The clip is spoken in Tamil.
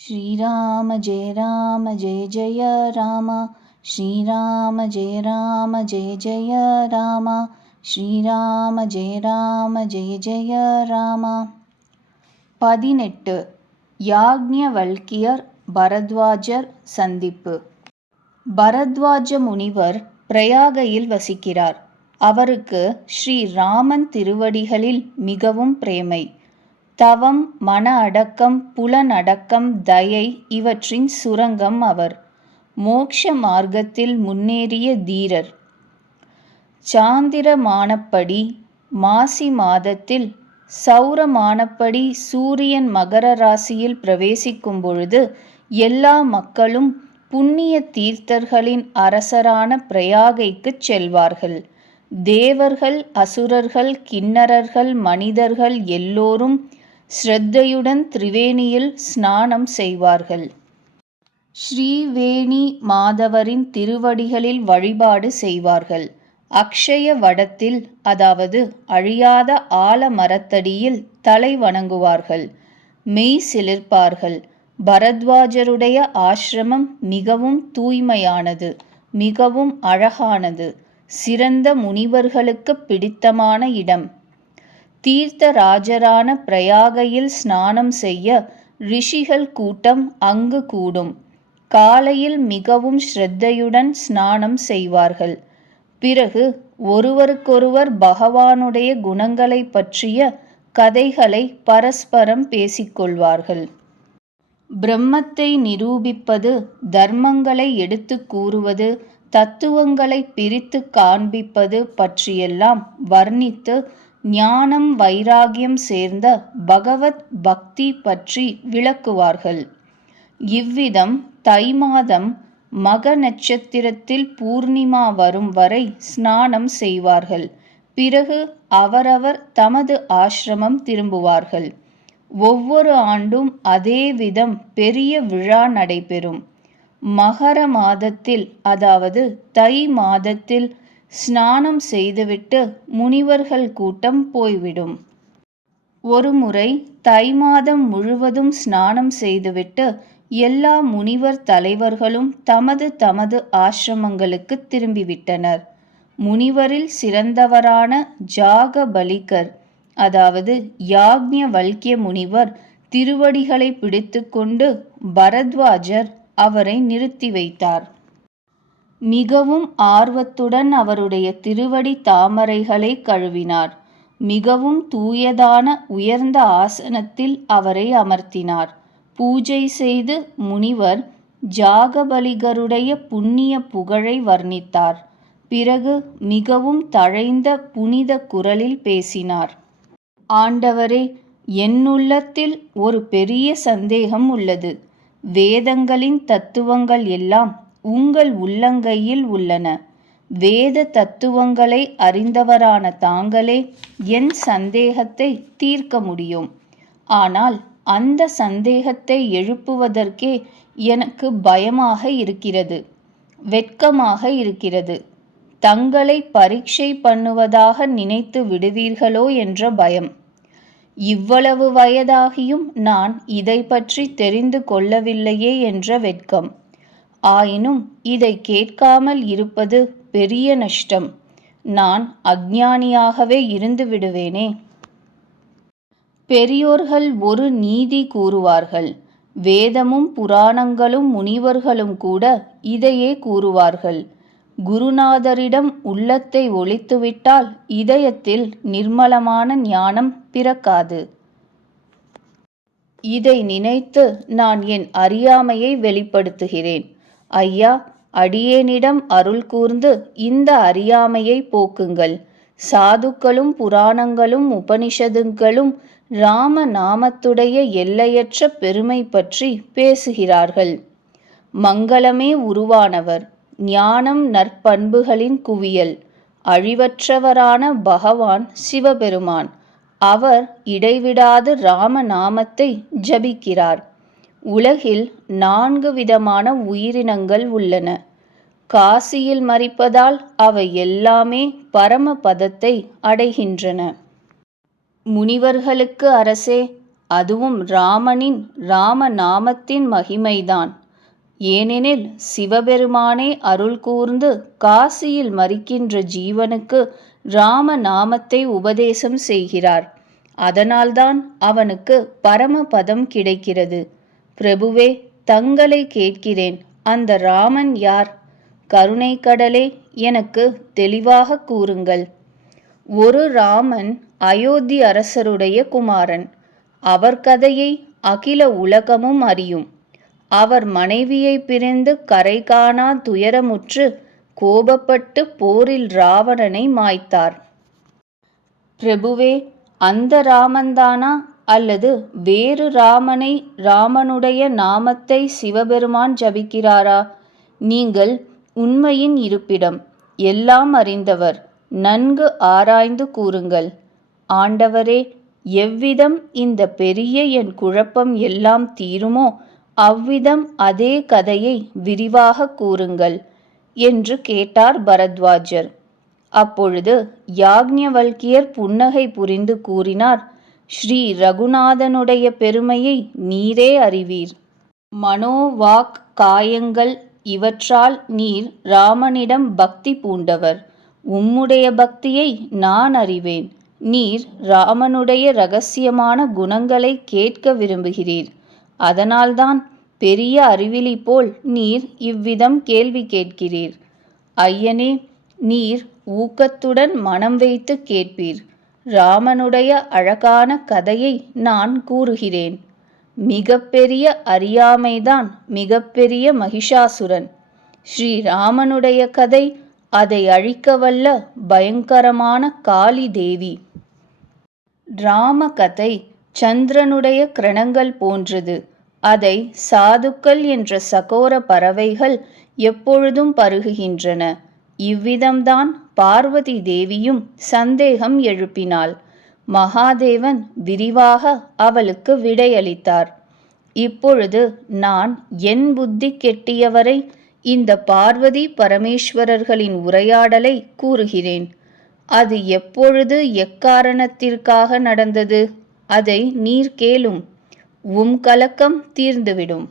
श्रीराम जय जय राम श्रीराम जय जय राम श्रीराम जय जय राम 18 யாக்ஞவல்கியர் பரத்வாஜர் சந்திப்பு. பரத்வாஜ முனிவர் பிரயாகையில் வசிக்கிறார். அவருக்கு ஸ்ரீ ராமன் திருவடிகளில் மிகவும் பிரேமை. தவம், மன அடக்கம், புலனடக்கம், தயை இவற்றின் சுரங்கம் அவர். மோக்ஷ மார்க்கத்தில் முன்னேறிய தீரர். சாந்திரமானப்படி மாசி மாதத்தில் சௌரமானப்படி சூரியன் மகர ராசியில் பிரவேசிக்கும் பொழுது எல்லா மக்களும் புண்ணிய தீர்த்தர்களின் அரசரான பிரயாகைக்குச் செல்வார்கள். தேவர்கள், அசுரர்கள், கிண்ணறர்கள், மனிதர்கள் எல்லோரும் ஸ்ரத்தையுடன் திரிவேணியில் ஸ்நானம் செய்வார்கள். ஸ்ரீவேணி மாதவரின் திருவடிகளில் வழிபாடு செய்வார்கள். அக்ஷய வடத்தில், அதாவது அழியாத ஆலமரத்தடியில் தலை வணங்குவார்கள். மெய் சிலிர்ப்பார்கள். பரத்வாஜருடைய ஆசிரமம் மிகவும் தூய்மையானது, மிகவும் அழகானது, சிறந்த முனிவர்களுக்கு பிடித்தமான இடம். தீர்த்தராஜரான பிரயாகையில் ஸ்நானம் செய்ய ரிஷிகள் கூட்டம் அங்கு கூடும். காலையில் மிகவும் ஸ்ரத்தையுடன் ஸ்நானம் செய்வார்கள். பிறகு ஒருவருக்கொருவர் பகவானுடைய குணங்களை பற்றிய கதைகளை பரஸ்பரம் பேசிக்கொள்வார்கள். பிரம்மத்தை நிரூபிப்பது, தர்மங்களை எடுத்து கூறுவது, தத்துவங்களை பிரித்து காண்பிப்பது பற்றியெல்லாம் வர்ணித்து ஞானம், வைராகியம் சேர்ந்த பகவத் பக்தி பற்றி விளக்குவார்கள். இவ்விதம் தை மாதம் மக நட்சத்திரத்தில் பூர்ணிமா வரும் வரை ஸ்நானம் செய்வார்கள். பிறகு அவரவர் தமது ஆசிரமம் திரும்புவார்கள். ஒவ்வொரு ஆண்டும் அதே விதம் பெரிய விழா நடைபெறும். மகர மாதத்தில், அதாவது தை மாதத்தில் ஸ்நானம் செய்துவிட்டு முனிவர்கள் கூட்டம் போய்விடும். ஒருமுறை தை மாதம் முழுவதும் ஸ்நானம் செய்துவிட்டு எல்லா முனிவர் தலைவர்களும் தமது தமது ஆசிரமங்களுக்கு திரும்பிவிட்டனர். முனிவரில் சிறந்தவரான ஜாகபலிகர், அதாவது யாக்ஞவல்கிய முனிவர் திருவடிகளை பிடித்துக்கொண்டு பரத்வாஜர் அவரை நிறுத்தி வைத்தார். மிகவும் ஆர்வத்துடன் அவருடைய திருவடி தாமரைகளை கழுவினார். மிகவும் தூயதான உயர்ந்த ஆசனத்தில் அவரை அமர்த்தினார். பூஜை செய்து முனிவர் ஜாகபலிகருடைய புண்ணிய புகழை வர்ணித்தார். பிறகு மிகவும் தழைந்த புனித குரலில் பேசினார். ஆண்டவரே, என்னுள்ளத்தில் ஒரு பெரிய சந்தேகம் உள்ளது. வேதங்களின் தத்துவங்கள் எல்லாம் உங்கள் உள்ளங்கையில் உள்ளன. வேத தத்துவங்களை அறிந்தவரான தாங்களே என் சந்தேகத்தை தீர்க்க முடியும். ஆனால் அந்த சந்தேகத்தை எழுப்புவதற்கே எனக்கு பயமாக இருக்கிறது, வெட்கமாக இருக்கிறது. தங்களை பரீட்சை பண்ணுவதாக நினைத்து விடுவீர்களோ என்ற பயம். இவ்வளவு வயதாகியும் நான் இதை பற்றி தெரிந்து கொள்ளவில்லையே என்ற வெட்கம். ஆயினும் இதை கேட்காமல் இருப்பது பெரிய நஷ்டம். நான் அஞ்ஞானியாகவே இருந்து விடுவேனே. பெரியோர்கள் ஒரு நீதி கூறுவார்கள். வேதமும் புராணங்களும் முனிவர்களும் கூட இதையே கூறுவார்கள். குருநாதரிடம் உள்ளத்தை ஒளித்துவிட்டால் இதயத்தில் நிர்மலமான ஞானம் பிறக்காது. இதை நினைத்து நான் என் அறியாமையை வெளிப்படுத்துகிறேன். ஐயா, அடியேனிடம் அருள் கூர்ந்து இந்த அறியாமையை போக்குங்கள். சாதுக்களும் புராணங்களும் உபனிஷதுகளும் ராம நாமத்துடைய எல்லையற்ற பெருமை பற்றி பேசுகிறார்கள். மங்களமே உருவானவர், ஞானம் நற்பண்புகளின் குவியல், அழிவற்றவரான பகவான் சிவபெருமான். அவர் இடைவிடாது ராம நாமத்தை ஜபிக்கிறார். உலகில் 4 விதமான உயிரினங்கள் உள்ளன. காசியில் மரிப்பதால் அவை எல்லாமே பரமபதத்தை அடைகின்றன. முனிவர்களுக்கு அரசே, அதுவும் ராமனின் ராமநாமத்தின் மகிமைதான். ஏனெனில் சிவபெருமானே அருள் கூர்ந்து காசியில் மரிக்கின்ற ஜீவனுக்கு ராமநாமத்தை உபதேசம் செய்கிறார். அதனால்தான் அவனுக்கு பரமபதம் கிடைக்கிறது. பிரபுவே, தங்களை கேட்கிறேன், அந்த ராமன் யார்? கருணை கடலே, எனக்கு தெளிவாக கூறுங்கள். ஒரு ராமன் அயோத்தி அரசருடைய குமாரன். அவர் கதையை அகில உலகமும் அறியும். அவர் மனைவியை பிரிந்து கரை காணா துயரமுற்று கோபப்பட்டு போரில் ராவணனை மாய்த்தார். பிரபுவே, அந்த ராமன்தானா அல்லது வேறு ராமனை, ராமனுடைய நாமத்தை சிவபெருமான் ஜபிக்கிறாரா? நீங்கள் உண்மையின் இருப்பிடம், எல்லாம் அறிந்தவர், நன்கு ஆராய்ந்து கூறுங்கள். ஆண்டவரே, எவ்விதம் இந்த பெரிய என் குழப்பம் எல்லாம் தீருமோ அவ்விதம் அதே கதையை விரிவாக கூறுங்கள் என்று கேட்டார் பரத்வாஜர். அப்பொழுது யாக்ஞவல்கியர் புன்னகை புரிந்து கூறினார், ஸ்ரீ ரகுநாதனுடைய பெருமையை நீரே அறிவீர். மனோ வாக் காயங்கள் இவற்றால் நீர் ராமனிடம் பக்தி பூண்டவர். உம்முடைய பக்தியை நான் அறிவேன். நீர் ராமனுடைய இரகசியமான குணங்களை கேட்க விரும்புகிறீர். அதனால்தான் பெரிய அறிவிலி போல் நீர் இவ்விதம் கேள்வி கேட்கிறீர். ஐயனே, நீர் ஊக்கத்துடன் மனம் வைத்து கேட்பீர். ராமனுடைய அழகான கதையை நான் கூறுகிறேன். மிகப்பெரிய அறியாமைதான் மிகப்பெரிய மகிஷாசுரன். ஸ்ரீராமனுடைய கதை அதை அழிக்கவல்ல பயங்கரமான காளி தேவி. ராம கதை சந்திரனுடைய கிரணங்கள் போன்றது. அதை சாதுக்கள் என்ற சகோர பறவைகள் எப்பொழுதும் பருகுகின்றன. இவ்விதம்தான் பார்வதி தேவியும் சந்தேகம் எழுப்பினாள். மகாதேவன் விரிவாக அவளுக்கு விடையளித்தார். இப்பொழுது நான் என் புத்தி கெட்டியவரை இந்த பார்வதி பரமேஸ்வரர்களின் உரையாடலை கூறுகிறேன். அது எப்பொழுது எக்காரணத்திற்காக நடந்தது அதை நீர் கேளும். உம் கலக்கம் தீர்ந்துவிடும்.